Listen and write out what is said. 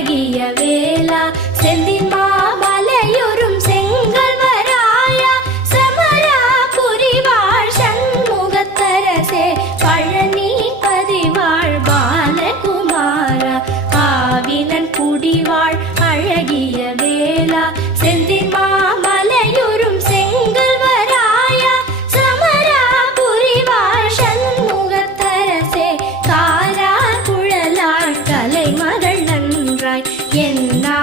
அழகிய வேளா செந்தின் மாமலையுறும் செங்கல்வராயா சமரா புரிவாள் சண்முகத்தரசே பழனி பதிவாள் பாலகுமாரா ஆவினன் குடிவாள் அழகிய வேளா செந்தின் மாமலையுறும் செங்கல்வராயா சமரா புரிவாள் சண்முகத்தரசே காரா குழலாள் கலைமகள் நன்றாய் என்னா